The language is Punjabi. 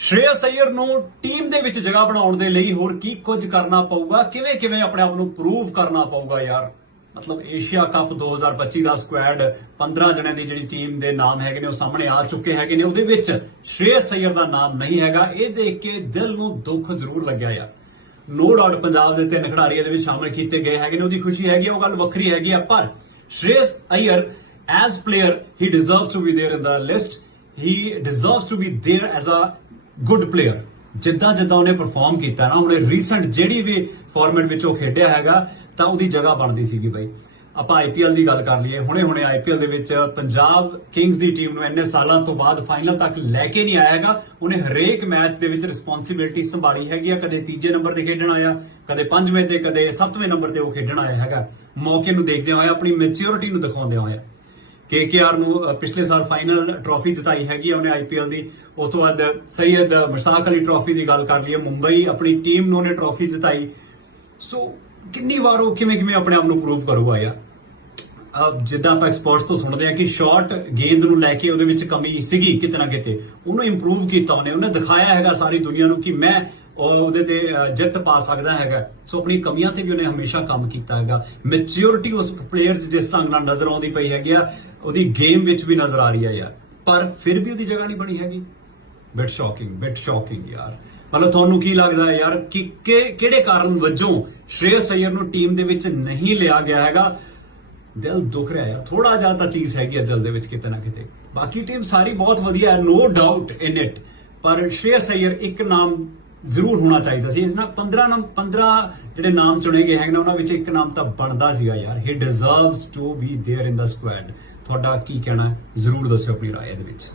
ਸ਼੍ਰੇਯਸ ਅਈਅਰ ਨੂੰ ਟੀਮ ਦੇ ਵਿੱਚ ਜਗ੍ਹਾ ਬਣਾਉਣ ਦੇ ਲਈ ਹੋਰ ਕੀ ਕੁਝ ਕਰਨਾ ਪਊਗਾ ਕਿਵੇਂ ਕਿਵੇਂ ਆਪਣੇ ਆਪ ਨੂੰ ਪ੍ਰੂਵ ਕਰਨਾ ਪਊਗਾ ਯਾਰ ਮਤਲਬ ਏਸ਼ੀਆ ਕੱਪ 2025 ਦਾ ਸਕੁਐਡ 15 ਜਣਿਆਂ ਦੀ ਜਿਹੜੀ ਟੀਮ ਦੇ ਨਾਮ ਹੈਗੇ ਨੇ ਉਹ ਸਾਹਮਣੇ ਆ ਚੁੱਕੇ ਹੈਗੇ ਨੇ ਉਹਦੇ ਵਿੱਚ ਸ਼੍ਰੇਯਸ ਅਈਅਰ ਦਾ ਨਾਮ ਨਹੀਂ ਹੈਗਾ ਇਹ ਦੇਖ ਕੇ ਦਿਲ ਨੂੰ ਦੁੱਖ ਜ਼ਰੂਰ ਲੱਗਿਆ ਯਾਰ ਨੋ ਡਾਊਟ ਪੰਜਾਬ ਦੇ ਤਿੰਨ ਖਿਡਾਰੀ ਇਹਦੇ ਵਿੱਚ ਸ਼ਾਮਲ ਕੀਤੇ ਗਏ ਹੈਗੇ ਨੇ ਉਹਦੀ ਖੁਸ਼ੀ ਹੈਗੀ ਆ, ਉਹ ਗੱਲ ਵੱਖਰੀ ਹੈਗੀ ਆ ਪਰ Shreyas Iyer as player he deserves to be there in the list he deserves to be there as a good player ਜਿੱਦਾਂ ਜਿੱਦਾਂ ਉਹਨੇ ਪਰਫਾਰਮ ਕੀਤਾ ਨਾ, ਉਹਨੇ ਰੀਸੈਂਟ ਜਿਹੜੀ ਵੀ ਫਾਰਮੈਟ ਵਿੱਚ ਉਹ ਖੇਡਿਆ ਹੈਗਾ, ਤਾਂ ਉਹਦੀ ਜਗ੍ਹਾ ਬਣਦੀ ਸੀਗੀ ਬਾਈ। ਆਪਾਂ ਆਈਪੀਐਲ ਦੀ ਗੱਲ ਕਰ ਲਈਏ ਹੁਣੇ ਹੁਣੇ ਆਈਪੀਐਲ ਦੇ ਵਿੱਚ ਪੰਜਾਬ ਕਿੰਗਸ ਦੀ ਟੀਮ ਨੂੰ ਇੰਨੇ ਸਾਲਾਂ ਤੋਂ ਬਾਅਦ ਫਾਈਨਲ ਤੱਕ ਲੈ ਕੇ ਨਹੀਂ ਆਇਆ ਹੈਗਾ। ਉਹਨੇ ਹਰੇਕ ਮੈਚ ਦੇ ਵਿੱਚ ਰਿਸਪੌਂਸਿਬਿਲਟੀ ਸੰਭਾਲੀ ਹੈਗੀ ਆ। ਕਦੇ ਤੀਜੇ ਨੰਬਰ ਤੇ ਖੇਡਣ ਆਇਆ, ਕਦੇ ਪੰਜਵੇਂ ਤੇ, ਕਦੇ ਸੱਤਵੇਂ ਨੰਬਰ ਤੇ ਉਹ ਖੇਡਣ ਆਇਆ ਹੈਗਾ। ਮੌਕੇ ਨੂੰ ਦੇਖਦੇ ਹੋਏ ਆਪਣੀ ਮੈਚਿਓਰਿਟੀ ਨੂੰ ਦਿਖਾਉਂਦੇ ਹੋਏ ਕੇਕੇਆਰ ਨੂੰ ਪਿਛਲੇ ਸਾਲ ਫਾਈਨਲ ਟਰੋਫੀ ਜਿਤਾਈ ਹੈਗੀ ਆ ਉਹਨੇ ਆਈਪੀਐਲ ਦੀ। ਉਸ ਤੋਂ ਬਾਅਦ ਸੈਯਦ ਮੁਸ਼ਤਾਕ ਅਲੀ ਟਰੋਫੀ ਦੀ ਗੱਲ ਕਰ ਲਈਏ, ਮੁੰਬਈ ਆਪਣੀ ਟੀਮ ਨੂੰ ਉਹਨੇ ਟਰੋਫੀ ਜਿਤਾਈ। ਸੋ ਕਿੰਨੀ ਵਾਰ ਉਹ ਕਿਵੇਂ ਕਿਵੇਂ ਆਪਣੇ ਆਪ ਨੂੰ ਪ੍ਰੂਵ ਕਰੂਗਾ ਯਾਰ? ਜਿੱਦਾਂ ਆਪਾਂ ਐਕਸਪਰਟਸ ਤੋਂ ਸੁਣਦੇ ਆ ਕਿ ਸ਼ਾਰਟ ਗੇਂਦ ਨੂੰ ਲੈ ਕੇ ਉਹਦੇ ਵਿੱਚ ਕਮੀ ਸੀਗੀ ਕਿਤੇ ਨਾ ਕਿਤੇ, ਉਹਨੂੰ ਇੰਪਰੂਵ ਕੀਤਾ ਉਹਨੇ ਉਹਨੇ ਦਿਖਾਇਆ ਹੈਗਾ ਸਾਰੀ ਦੁਨੀਆ ਨੂੰ ਕਿ ਮੈਂ ਉਹਦੇ ਤੇ ਜਿੱਤ ਪਾ ਸਕਦਾ ਹੈਗਾ। ਸੋ ਆਪਣੀ ਕਮੀਆਂ ਤੇ ਵੀ ਉਹਨੇ ਹਮੇਸ਼ਾ ਕੰਮ ਕੀਤਾ ਹੈਗਾ। ਮੈਚਿਓਰਿਟੀ ਉਸ ਪਲੇਅਰ 'ਚ ਜਿਸ ਢੰਗ ਨਾਲ ਨਜ਼ਰ ਆਉਂਦੀ ਪਈ ਹੈਗੀ ਆ, ਉਹਦੀ ਗੇਮ ਵਿੱਚ ਵੀ ਨਜ਼ਰ ਆ ਰਹੀ ਹੈ ਯਾਰ। ਪਰ ਫਿਰ ਵੀ ਉਹਦੀ ਜਗ੍ਹਾ ਨਹੀਂ ਬਣੀ ਹੈਗੀ। ਬਿਟ ਸ਼ੌਕਿੰਗ ਬਿਟ ਸ਼ੌਕਿੰਗ ਯਾਰ। ਮਤਲਬ ਤੁਹਾਨੂੰ ਕੀ ਲੱਗਦਾ ਯਾਰ ਕਿ ਕਿ- ਕਿਹੜੇ ਕਾਰਨ ਵਜੋਂ ਸ਼੍ਰੇਅਸ ਅਈਅਰ ਨੂੰ ਟੀਮ ਦੇ ਵਿੱਚ ਨਹੀਂ ਲਿਆ ਗਿਆ ਹੈਗਾ? ਦਿਲ ਦੁਖ ਰਿਹਾ ਯਾਰ ਥੋੜਾ ਜਿਹਾ ਤਾਂ ਚੀਜ਼ ਹੈਗੀ ਹੈ ਦਿਲ ਦੇ ਵਿੱਚ ਕਿਤੇ ਨਾ ਕਿਤੇ ਬਾਕੀ ਟੀਮ ਸਾਰੀ ਬਹੁਤ ਵਧੀਆ ਹੈ ਨੋ ਡਾਊਟ ਇਨ ਇਟ ਪਰ ਸ਼੍ਰੇਯਸ ਅਈਅਰ ਇੱਕ ਨਾਮ ਜ਼ਰੂਰ ਹੋਣਾ ਚਾਹੀਦਾ ਸੀ ਇਸ ਨਾਲ 15 ਨਾਮ 15 ਜਿਹੜੇ ਨਾਮ ਚੁਣੇ ਗਏ ਹੈਗੇ ਨੇ ਉਹਨਾਂ ਵਿੱਚ ਇੱਕ ਨਾਮ ਤਾਂ ਬਣਦਾ ਸੀਗਾ ਯਾਰ he deserves to be there in the squad ਤੁਹਾਡਾ ਕੀ ਕਹਿਣਾ ਹੈ ਜ਼ਰੂਰ ਦੱਸਿਓ ਆਪਣੀ ਰਾਏ ਦੇ ਵਿੱਚ